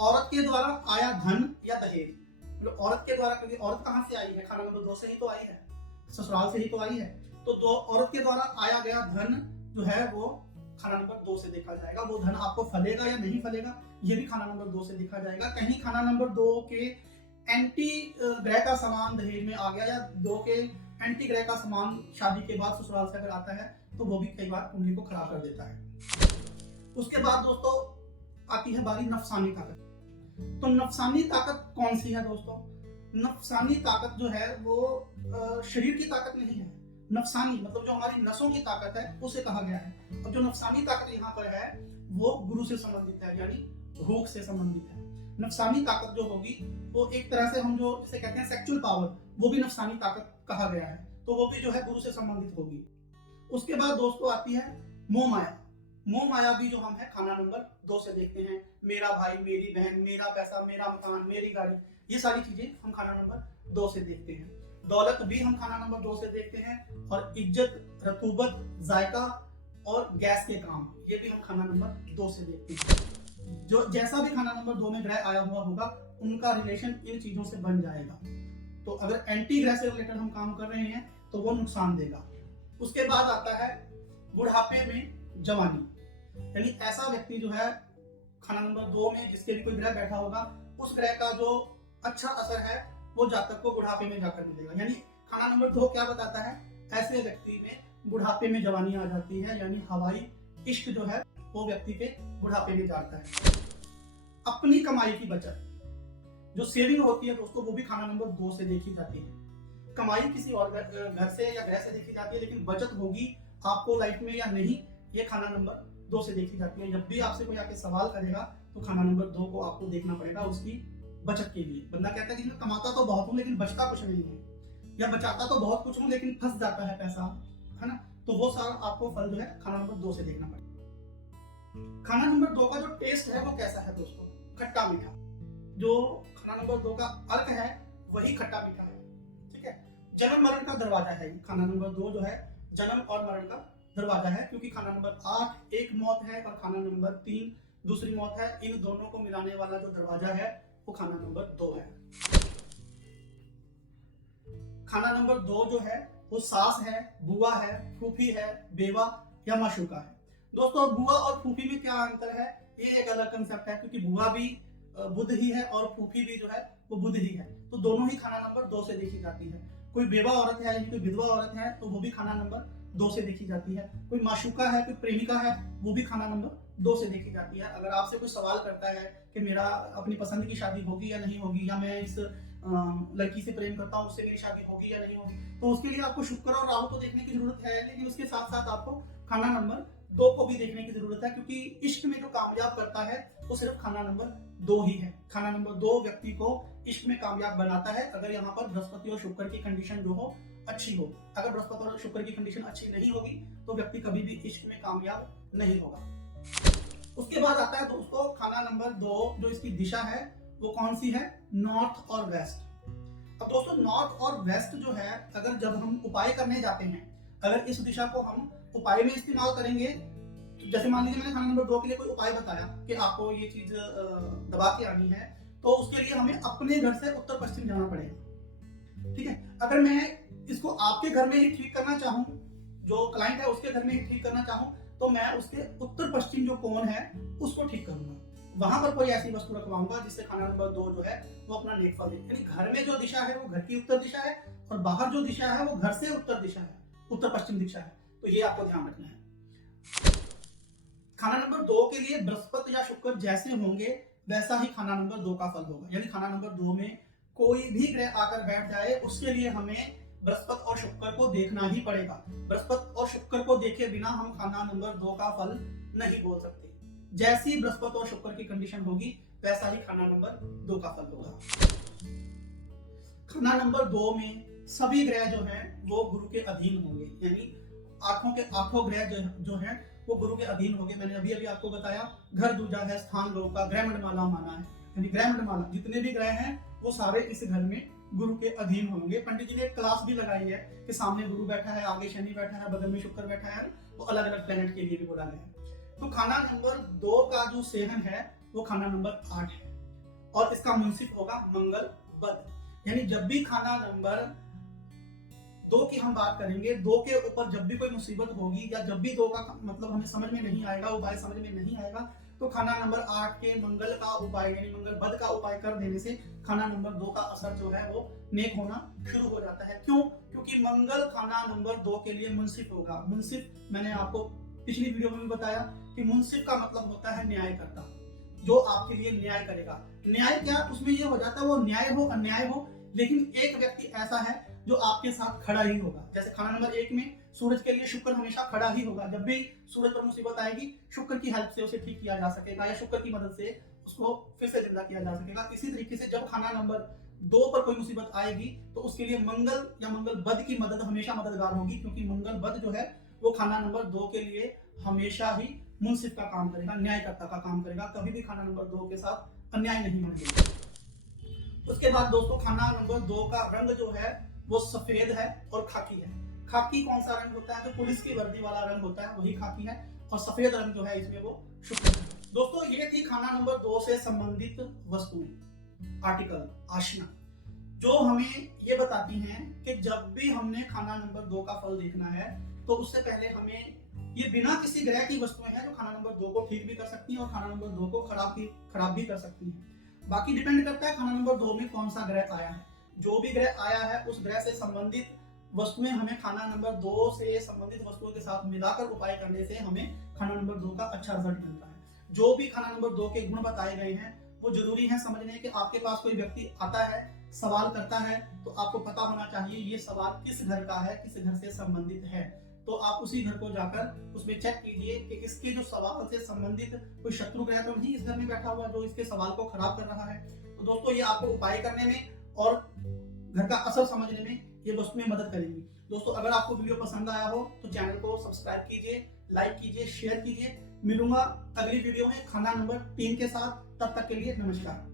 औरत के द्वारा आया धन या दहेज, मतलब औरत के द्वारा, क्योंकि औरत कहाँ से आई है, खाना नंबर 2 से ही तो आई है, ससुराल से ही तो आई है। तो दो औरत के द्वारा आया गया धन जो है वो खाना नंबर 2 से देखा जाएगा। वो धन आपको फलेगा या नहीं फलेगा, ये भी खाना नंबर 2 से देखा जाएगा। कहीं खाना नंबर 2 के एंटी ग्रह का समान दहेज में आ गया, या 2 के एंटी ग्रह का समान शादी के बाद ससुराल से अगर आता है तो वो भी कई बार कुंडली को खराब कर देता है। उसके बाद दोस्तों आती है बारी नफसानी ताकत। तो नफसानी ताकत कौन सी है दोस्तों? नफसानी ताकत जो है वो शरीर की ताकत नहीं है। नफसानी मतलब जो हमारी नसों की ताकत है उसे कहा गया है। और जो नफसानी ताकत यहाँ पर है वो गुरु से संबंधित है, यानी भूख से संबंधित है। नफसानी ताकत जो होगी वो एक तरह से हम जो जिसे कहते हैं सेक्सुअल पावर, वो भी नफसानी ताकत कहा गया है, तो वो भी जो है गुरु से संबंधित होगी। उसके बाद दोस्तों आती है मोह माया। मोह माया भी जो हम है खाना नंबर 2 से देखते हैं। मेरा भाई, मेरी बहन, मेरा पैसा, मेरा मकान, मेरी गाड़ी, ये सारी चीजें हम खाना नंबर 2 से देखते हैं। दौलत भी हम खाना नंबर 2 से देखते हैं। और इज्जत, रतूबत, जायका और गैस के काम, ये भी हम खाना नंबर 2 से देखते हैं। जो जैसा भी खाना नंबर 2 में ग्रह आया हुआ होगा उनका रिलेशन इन चीजों से बन जाएगा। तो अगर एंटी ग्रह से रिलेटेड हम काम कर रहे हैं तो वो नुकसान देगा। उसके बाद आता है बुढ़ापे में जवानी, यानी ऐसा व्यक्ति जो है खाना नंबर 2 में जिसके भी कोई ग्रह बैठा होगा, उस ग्रह का जो अच्छा असर है वो जातक को बुढ़ापे में जाकर मिलेगा। यानी खाना नंबर 2 क्या बताता है? ऐसे व्यक्ति में बुढ़ापे में जवानी आ जाती है, यानी हवाई इश्क जो है वो व्यक्ति के बुढ़ापे में जाता है। अपनी कमाई की बचत, जो सेविंग होती है दोस्तों, वो भी खाना नंबर 2 से देखी जाती है। कमाई किसी और घर से या ग्रह से देखी जाती है, लेकिन बचत होगी आपको लाइफ में या नहीं, ये खाना नंबर 2 से देखी जाती है। जब भी आपसे कोई आके सवाल करेगा तो खाना नंबर 2 को आपको देखना पड़ेगा उसकी बचत के लिए। बंदा कहता है कि मैं कमाता तो बहुत हूँ लेकिन बचता कुछ नहीं है, या बचाता तो बहुत कुछ हूँ लेकिन फंस जाता है पैसा, है ना, तो वो सारा आपको फल जो है खाना नंबर 2 से देखना पड़ेगा। खाना नंबर 2 का जो टेस्ट है वो कैसा है दोस्तों? खट्टा मीठा। जो खाना नंबर 2 का अर्क है वही खट्टा मीठा है, ठीक है। जन्म मरण का दरवाजा है खाना नंबर 2 जो है, जन्म और मरण का दरवाजा है, क्योंकि खाना नंबर 8 एक मौत है और खाना नंबर 3 दूसरी मौत है। इन दोनों को मिलाने वाला जो दरवाजा है वो खाना नंबर 2 है। खाना नंबर 2 जो है वो सास है, बुआ है, फूफी है, बेवा या माशूका है। दोस्तों बुआ और फूफी में क्या अंतर है? ये एक अलग कंसेप्ट है, क्योंकि बुआ भी बुध ही है और फूफी भी जो है वो बुध ही है, तो दोनों ही खाना नंबर 2 से देखी जाती है। कोई बेवा औरत है यानी कोई विधवा औरत है तो वो भी खाना नंबर 2 से देखी जाती है। कोई माशूका है, कोई प्रेमिका है, वो भी खाना नंबर 2 से देखी जाती है। अगर आपसे कोई सवाल करता है कि मेरा अपनी पसंद की शादी होगी या नहीं होगी, या मैं इस लड़की से प्रेम करता हूँ उससे मेरी शादी होगी या नहीं होगी, तो उसके लिए आपको शुक्र और राहु को देखने की जरूरत है, लेकिन उसके साथ साथ आपको खाना नंबर 2 को भी देखने की जरूरत है, क्योंकि इश्क में जो कामयाब करता है वो सिर्फ खाना नंबर 2 ही है। खाना नंबर 2 व्यक्ति को इश्क में कामयाब बनाता है अगर यहाँ पर बृहस्पति और शुक्र की कंडीशन जो हो अच्छी हो। अगर बृहस्पति और शुक्र की कंडीशन अच्छी नहीं होगी तो व्यक्ति कभी भी इश्क में कामयाब नहीं होगा। उसके बाद आता है दोस्तों खाना नंबर 2, जो इसकी दिशा है वो कौन सी है? नॉर्थ और वेस्ट। अब दोस्तों नॉर्थ और वेस्ट जो है, अगर जब हम उपाय करने जाते हैं, अगर इस दिशा को हम उपाय में इस्तेमाल करेंगे, तो जैसे मान लीजिए मैंने खाना नंबर 2 के लिए कोई उपाय बताया कि आपको ये चीज दबा के आनी है, तो उसके लिए हमें अपने घर से उत्तर पश्चिम जाना पड़ेगा, ठीक है। अगर मैं इसको आपके घर में ही ठीक करना चाहूँ, जो क्लाइंट है उसके घर में ही ठीक करना चाहूँ, तो मैं उसके उत्तर पश्चिम जो कोण है उसको ठीक करूंगा। वहां पर कोई ऐसी वस्तु रखवाऊंगा जिससे खाना नंबर 2 जो है वो अपना नेक फल दे। यानी घर में जो दिशा है वो घर की उत्तर दिशा है, और बाहर जो दिशा है वो घर से उत्तर दिशा है, उत्तर पश्चिम दिशा है। तो ये आपको ध्यान रखना है। खाना नंबर 2 के लिए बृहस्पति या शुक्र जैसे होंगे वैसा ही खाना नंबर 2 का फल होगा। यानी खाना नंबर 2 में कोई भी ग्रह आकर बैठ जाए उसके लिए हमें बृहस्पति और शुक्र को देखना ही पड़ेगा। बृहस्पति और शुक्र को देखे बिना हम खाना नंबर 2 का फल नहीं बोल सकते। जैसी बृहस्पति और शुक्र की कंडीशन होगी वैसा ही खाना नंबर 2 का फल होगा। खाना नंबर 2 में सभी ग्रह जो हैं वो गुरु के अधीन होंगे, यानी आठों के आठों ग्रह जो हैं वो गुरु के अधीन होंगे। मैंने अभी अभी आपको बताया घर दूजा है, स्थान लोक का, ग्रह मंडमाला माना है, यानी ग्रह मंडमाला जितने भी ग्रह हैं वो सारे इस घर में गुरु के अधीन होंगे। पंडित जी ने एक क्लास भी लगाई है कि सामने गुरु बैठा है, आगे शनि बैठा है, बगल में शुक्र बैठा है, वो अलग अलग प्लेनेट के लिए भी बोला गया है। तो खाना नंबर 2 का जो सेवन है वो खाना नंबर 8 है। और इसका मुंसिफ होगा मंगल बद। यानी जब भी खाना नंबर 2 की हम बात करेंगे, 2 के ऊपर जब भी कोई मुसीबत होगी या जब भी 2 का मतलब हमें समझ में नहीं आएगा, उपाय समझ में नहीं आएगा, तो खाना नंबर 8 के मंगल का उपाय यानी मंगल बद का उपाय कर देने से खाना नंबर 2 का असर जो है वो नेक होना शुरू हो जाता है। क्यों? क्योंकि मंगल खाना नंबर 2 के लिए मुंसिफ होगा। मुंसिफ मैंने आपको पिछली वीडियो में भी बताया कि मुंसिफ का मतलब होता है न्यायकर्ता, जो आपके लिए न्याय करेगा। न्याय क्या, उसमें ये हो जाता है वो न्याय हो अन्याय हो, लेकिन एक व्यक्ति ऐसा है जो आपके साथ खड़ा ही होगा। जैसे खाना नंबर 1 में सूरज के लिए शुक्र हमेशा खड़ा ही होगा। जब भी सूरज पर मुसीबत आएगी, शुक्र की हेल्प से उसे ठीक किया जा सकेगा या शुक्र की मदद से उसको फिर से जिंदा किया जा सकेगा। इसी तरीके से जब खाना नंबर 2 पर कोई मुसीबत आएगी तो उसके लिए मंगल या मंगल बद की मदद हमेशा मददगार होगी, क्योंकि मंगल बद जो है वो खाना नंबर 2 के लिए हमेशा ही मुंसिफ का काम करेगा, न्यायकर्ता का काम करेगा। कभी भी खाना नंबर 2 के साथ अन्याय नहीं बढ़ेगा। उसके बाद दोस्तों खाना नंबर 2 का रंग जो है वो सफेद है और खाकी है। खाकी कौन सा रंग होता है? जो पुलिस की वर्दी वाला रंग होता है वही खाकी है, और सफेद रंग जो है इसमें वो शुक्र है। दोस्तों ये थी खाना नंबर 2 से संबंधित वस्तुएं, आर्टिकल, आशना, जो हमें ये बताती हैं कि जब भी हमने खाना नंबर 2 का फल देखना है तो उससे पहले हमें ये बिना किसी ग्रह की वस्तुएं हैं जो खाना नंबर 2 को ठीक भी कर सकती हैं और खाना नंबर 2 को खराब भी कर सकती हैं। बाकी डिपेंड करता है खाना नंबर 2 में कौन सा ग्रह आया है। जो भी ग्रह आया है उस ग्रह से संबंधित वस्तुएं हमें खाना नंबर 2 से संबंधित वस्तुओं के साथ मिलाकर उपाय करने से हमें खाना नंबर 2 का अच्छा रिजल्ट मिलता है। जो भी खाना नंबर 2 के गुण बताए गए हैं वो जरूरी है समझने कि आपके पास कोई व्यक्ति आता है, सवाल करता है, तो आपको पता होना चाहिए ये सवाल किस घर का है, किस घर से संबंधित है। तो आप उसी घर को जाकर उसमें चेक कीजिए कि इसके जो सवाल से संबंधित कोई शत्रु ग्रह तो नहीं इस घर में बैठा हुआ जो इसके सवाल को खराब कर रहा है। तो दोस्तों ये आपको उपाय करने में और घर का असर समझने में ये वस्तुएं मदद करेंगी। दोस्तों अगर आपको वीडियो पसंद आया हो तो चैनल को सब्सक्राइब कीजिए, लाइक कीजिए, शेयर कीजिए। मिलूंगा अगली वीडियो में खाना नंबर 3 के साथ। तब तक के लिए नमस्कार।